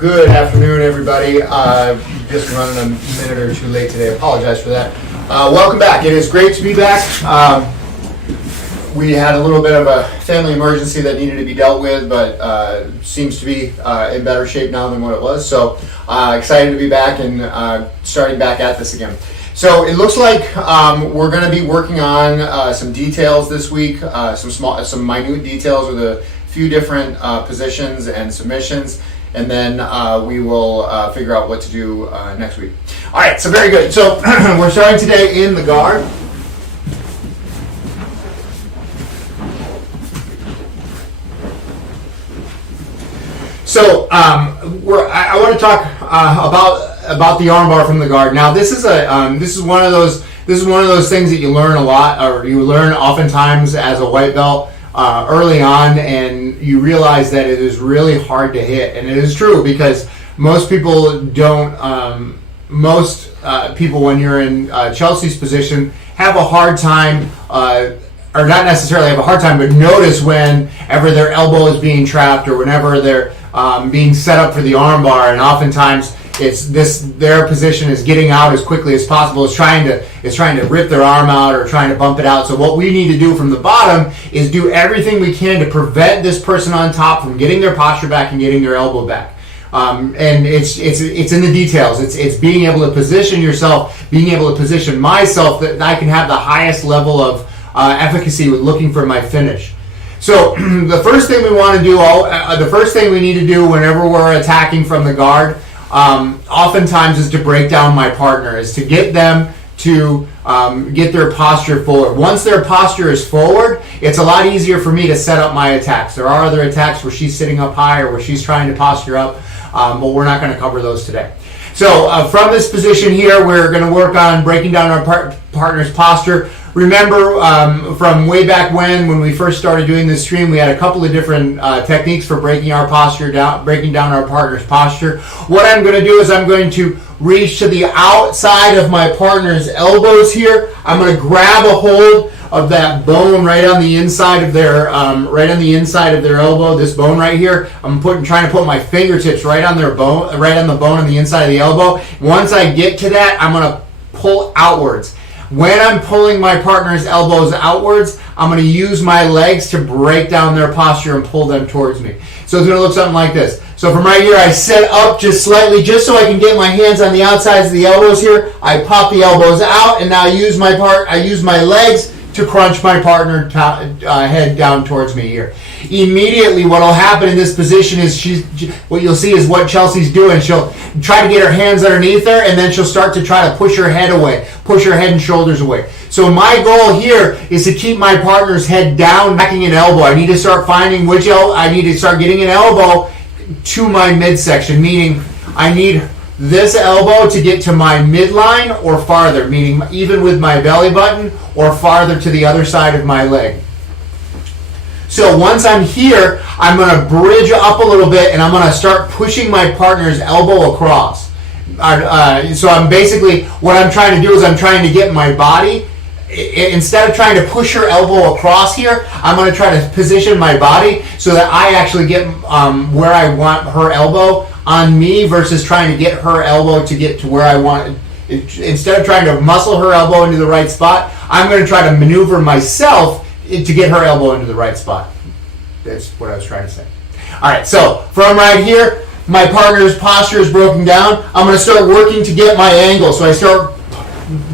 Good afternoon, everybody. Just running a minute or two late today. I apologize for that. Welcome back. It is great to be back. We had a little bit of a family emergency that needed to be dealt with, but seems to be in better shape now than what it was. So excited to be back and starting back at this again. So it looks like we're going to be working on some details this week, some minute details with a few different positions and submissions, and then we will figure out what to do next week. All right, so very good. So we're starting today in the guard. So I want to talk about the armbar from the guard. Now this is one of those things that you learn a lot, or you learn oftentimes as a white belt early on, and you realize that it is really hard to hit. And it is true, because most people don't. Most people, when you're in Chelsea's position, have a hard time. Or not necessarily have a hard time, but notice whenever their elbow is being trapped, or whenever they're being set up for the armbar, and oftentimes their position is getting out as quickly as possible. It's trying to rip their arm out or trying to bump it out. So what we need to do from the bottom is do everything we can to prevent this person on top from getting their posture back and getting their elbow back. And it's in the details. It's being able to position yourself, being able to position myself that I can have the highest level of efficacy with looking for my finish. So the first thing we want to do, the first thing we need to do whenever we're attacking from the guard, oftentimes is to break down my partner, is to get them to get their posture forward. Once their posture is forward, it's a lot easier for me to set up my attacks. There are other attacks where she's sitting up high or where she's trying to posture up, but we're not going to cover those today. So from this position here, we're going to work on breaking down our partner's posture. Remember from way back when we first started doing this stream, we had a couple of different techniques for breaking down our partner's posture. What I'm going to do is I'm going to reach to the outside of my partner's elbows here. I'm going to grab a hold of that bone right on the inside of their elbow. This bone right here. I'm trying to put my fingertips right on their bone, right on the bone on the inside of the elbow. Once I get to that, I'm going to pull outwards. When I'm pulling my partner's elbows outwards, I'm going to use my legs to break down their posture and pull them towards me. So it's going to look something like this. So from right here, I set up just slightly, just so I can get my hands on the outsides of the elbows here. I pop the elbows out, and now I use my legs to crunch my partner head down towards me here. Immediately, what will happen in this position is what you'll see is what Chelsea's doing. She'll try to get her hands underneath her, and then she'll start to try to push her head away, push her head and shoulders away. So my goal here is to keep my partner's head down, backing an elbow. I need to start finding I need to start getting an elbow to my midsection, meaning I need this elbow to get to my midline or farther, meaning even with my belly button or farther to the other side of my leg. So once I'm here, I'm going to bridge up a little bit, and I'm going to start pushing my partner's elbow across. So I'm basically, what I'm trying to do is I'm trying to get my body, instead of trying to push her elbow across here, I'm going to try to position my body so that I actually get where I want her elbow on me, versus trying to get her elbow to get to where I want it. Instead of trying to muscle her elbow into the right spot, I'm going to try to maneuver myself to get her elbow into the right spot. That's what I was trying to say. All right, so from right here, my partner's posture is broken down. I'm going to start working to get my angle. So I start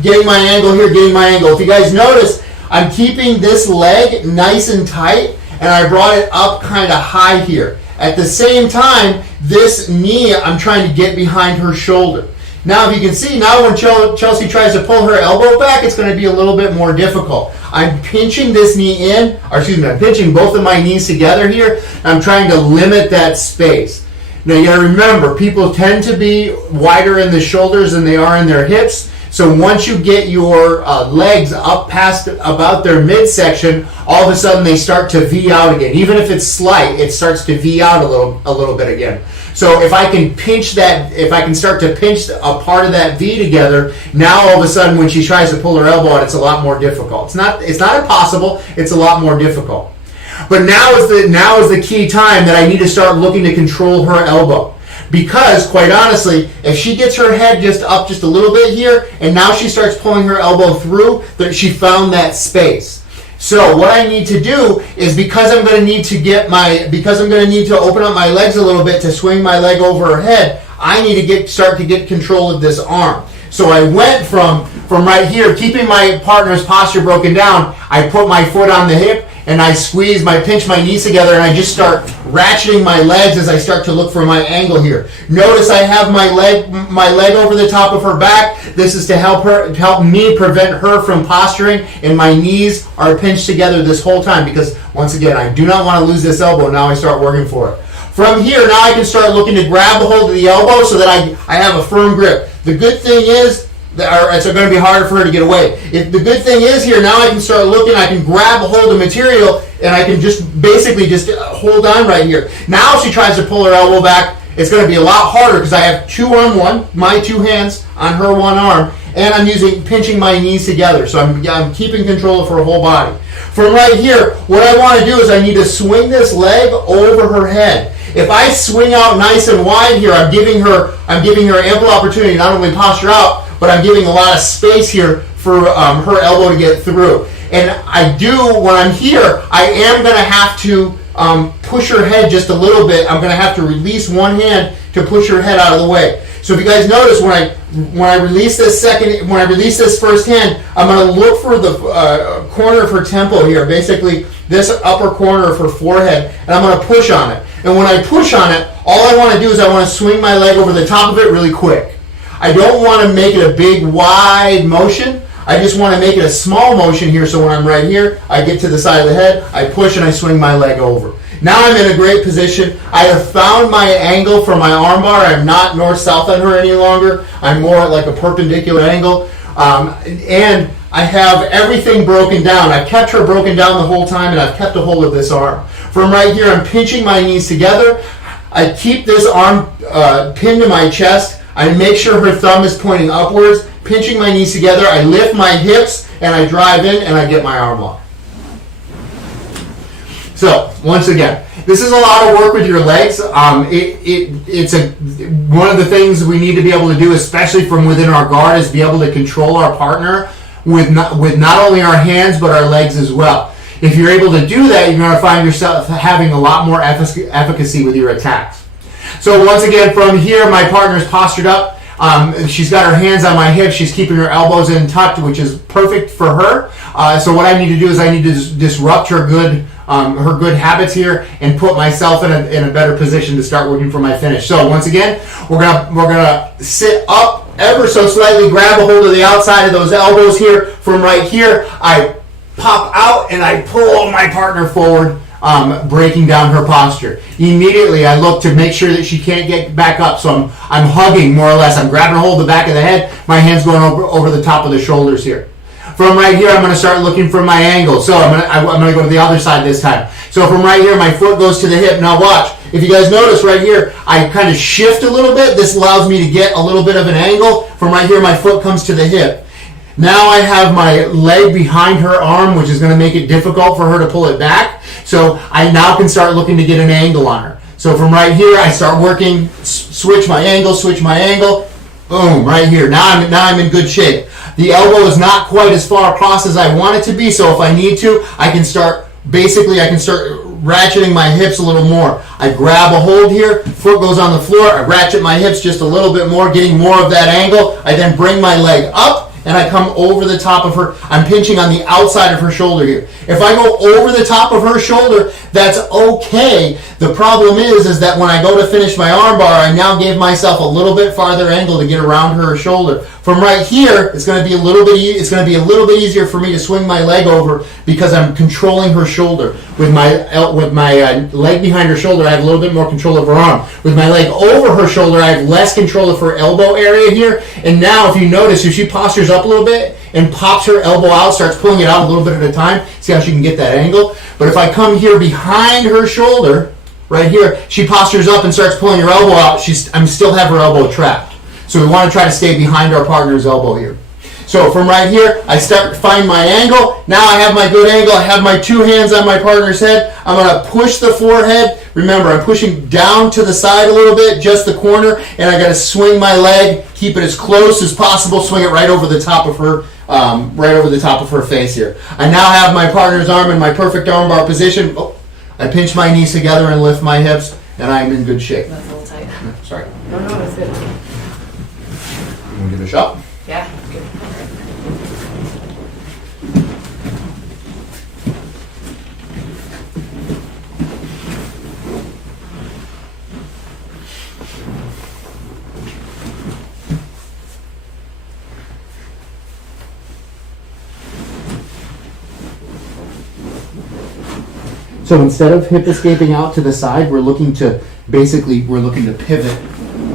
getting my angle here, getting my angle. If you guys notice, I'm keeping this leg nice and tight, and I brought it up kind of high here. At the same time, this knee, I'm trying to get behind her shoulder. Now, if you can see, now when Chelsea tries to pull her elbow back, it's going to be a little bit more difficult. I'm pinching this knee in, I'm pinching both of my knees together here. I'm trying to limit that space. Now, you got to remember, people tend to be wider in the shoulders than they are in their hips. So once you get your legs up past about their midsection, all of a sudden they start to V out again. Even if it's slight, it starts to V out a little bit again. So if I can pinch that, if I can start to pinch a part of that V together, now all of a sudden when she tries to pull her elbow out, it's a lot more difficult. It's not impossible, it's a lot more difficult. But now is the key time that I need to start looking to control her elbow. Because, quite honestly, if she gets her head just up just a little bit here, and now she starts pulling her elbow through, that she found that space. So what I need to do is, because I'm going to need to open up my legs a little bit to swing my leg over her head, I need to start to get control of this arm. So I went from right here, keeping my partner's posture broken down, I put my foot on the hip, and I pinch my knees together, and I just start ratcheting my legs as I start to look for my angle here. Notice I have my leg over the top of her back. This is to help me prevent her from posturing, and my knees are pinched together this whole time, because once again, I do not want to lose this elbow. Now I start working for it. From here, now I can start looking to grab a hold of the elbow so that I have a firm grip. The good thing is, it's going to be harder for her to get away. The good thing is here, now I can start looking, I can grab a hold of material, and I can just hold on right here. Now if she tries to pull her elbow back, it's going to be a lot harder because I have 2 on one, my 2 hands on her 1 arm, and I'm pinching my knees together. So I'm keeping control of her whole body. From right here, what I want to do is I need to swing this leg over her head. If I swing out nice and wide here, I'm giving her ample opportunity to not only posture out, but I'm giving a lot of space here for her elbow to get through. And when I'm here, I am going to have to push her head just a little bit. I'm going to have to release one hand to push her head out of the way. So if you guys notice, when I release this first hand, I'm going to look for the corner of her temple here, basically this upper corner of her forehead, and I'm going to push on it. And when I push on it, all I want to do is I want to swing my leg over the top of it really quick. I don't want to make it a big, wide motion. I just want to make it a small motion here, so when I'm right here, I get to the side of the head, I push and I swing my leg over. Now I'm in a great position. I have found my angle for my armbar. I'm not north-south on her any longer. I'm more like a perpendicular angle. And I have everything broken down. I've kept her broken down the whole time, and I've kept a hold of this arm. From right here, I'm pinching my knees together. I keep this arm pinned to my chest. I make sure her thumb is pointing upwards, pinching my knees together. I lift my hips, and I drive in, and I get my arm lock. So, once again, this is a lot of work with your legs. It's one of the things we need to be able to do, especially from within our guard, is be able to control our partner with not only our hands, but our legs as well. If you're able to do that, you're going to find yourself having a lot more efficacy with your attacks. So once again, from here, my partner's postured up. She's got her hands on my hips. She's keeping her elbows in tucked, which is perfect for her. So what I need to do is I need to disrupt her good habits here and put myself in a better position to start working for my finish. So once again, we're gonna sit up ever so slightly, grab a hold of the outside of those elbows here. From right here, I pop out and I pull my partner forward, breaking down her posture. Immediately, I look to make sure that she can't get back up. So I'm hugging, more or less. I'm grabbing a hold of the back of the head. My hand's going over the top of the shoulders here. From right here, I'm going to start looking for my angle. So I'm going to go to the other side this time. So from right here, my foot goes to the hip. Now watch. If you guys notice right here, I kind of shift a little bit. This allows me to get a little bit of an angle. From right here, my foot comes to the hip. Now I have my leg behind her arm, which is going to make it difficult for her to pull it back. So I now can start looking to get an angle on her. So from right here, I start working, switch my angle, boom, right here. Now I'm in good shape. The elbow is not quite as far across as I want it to be, so if I need to, I can start ratcheting my hips a little more. I grab a hold here, foot goes on the floor, I ratchet my hips just a little bit more, getting more of that angle. I then bring my leg up, and I come over the top of her. I'm pinching on the outside of her shoulder here. If I go over the top of her shoulder, that's okay. The problem is that when I go to finish my armbar, I now gave myself a little bit farther angle to get around her shoulder. From right here, it's going to be a little bit easier for me to swing my leg over because I'm controlling her shoulder. With my leg behind her shoulder, I have a little bit more control of her arm. With my leg over her shoulder, I have less control of her elbow area here. And now, if you notice, if she postures up a little bit and pops her elbow out, starts pulling it out a little bit at a time, see how she can get that angle? But if I come here behind her shoulder, right here, she postures up and starts pulling her elbow out, I still have her elbow trapped. So we want to try to stay behind our partner's elbow here. So from right here, I find my angle. Now I have my good angle. I have my 2 hands on my partner's head. I'm going to push the forehead. Remember, I'm pushing down to the side a little bit, just the corner, and I got to swing my leg, keep it as close as possible, swing it right over the top of her, face here. I now have my partner's arm in my perfect armbar position. Oh, I pinch my knees together and lift my hips, and I'm in good shape. That's a little tight. Sorry. No, it's good. You want to give it a shot? Yeah, good. So instead of hip escaping out to the side, we're looking to pivot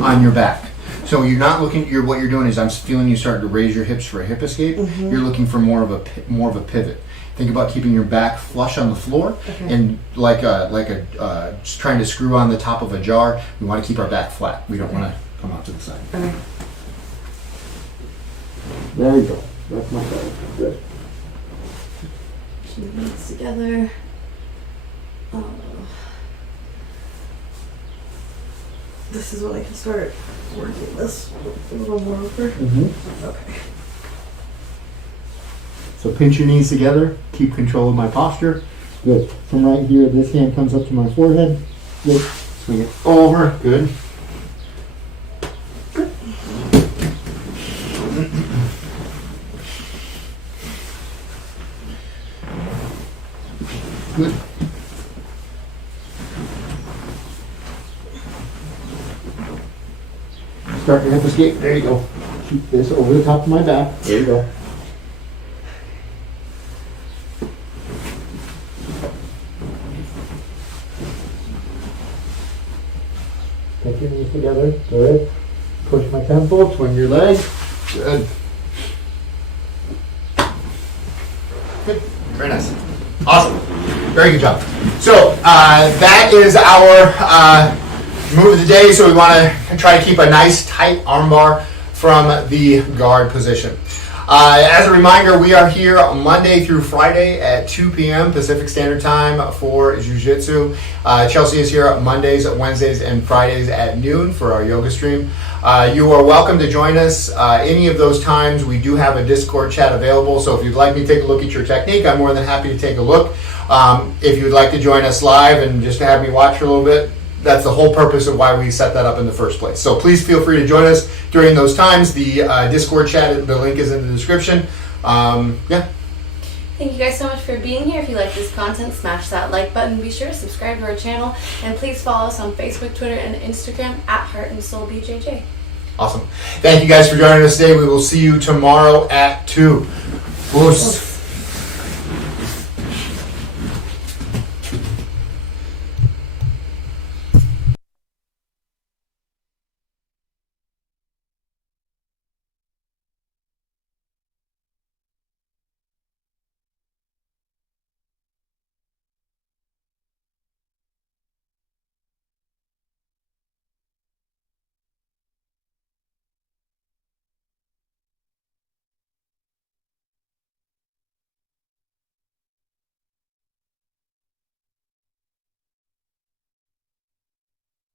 on your back. So you're not looking. What you're doing is I'm feeling you starting to raise your hips for a hip escape. Mm-hmm. You're looking for more of a pivot. Think about keeping your back flush on the floor, and like just trying to screw on the top of a jar. We want to keep our back flat. We don't want to come out to the side. Okay. There you go. That's my side. Good. Keep these together. This is when I can start working this a little more over. Mm-hmm. Okay. So pinch your knees together. Keep control of my posture. Good. From right here, this hand comes up to my forehead. Good. Swing it over. Good. Good. Start your hip escape. There you go. Keep this over the top of my back. There you go. Take your knees together. Good. Push my temple. Swing your leg. Good. Good. Very nice. Awesome. Very good job. So that is our move of the day. So we want to try to keep a nice tight armbar from the guard position. As a reminder, we are here Monday through Friday at 2 p.m. Pacific Standard Time for Jiu-Jitsu. Chelsea is here Mondays, Wednesdays, and Fridays at noon for our yoga stream. You are welcome to join us any of those times. We do have a Discord chat available, so if you'd like me to take a look at your technique, I'm more than happy to take a look. If you'd like to join us live and just have me watch for a little bit, that's the whole purpose of why we set that up in the first place. So please feel free to join us during those times. The Discord chat, the link is in the description. Yeah. Thank you guys so much for being here. If you like this content, smash that like button. Be sure to subscribe to our channel. And please follow us on Facebook, Twitter, and Instagram at Heart and Soul BJJ. Awesome. Thank you guys for joining us today. We will see you tomorrow at 2. Oops.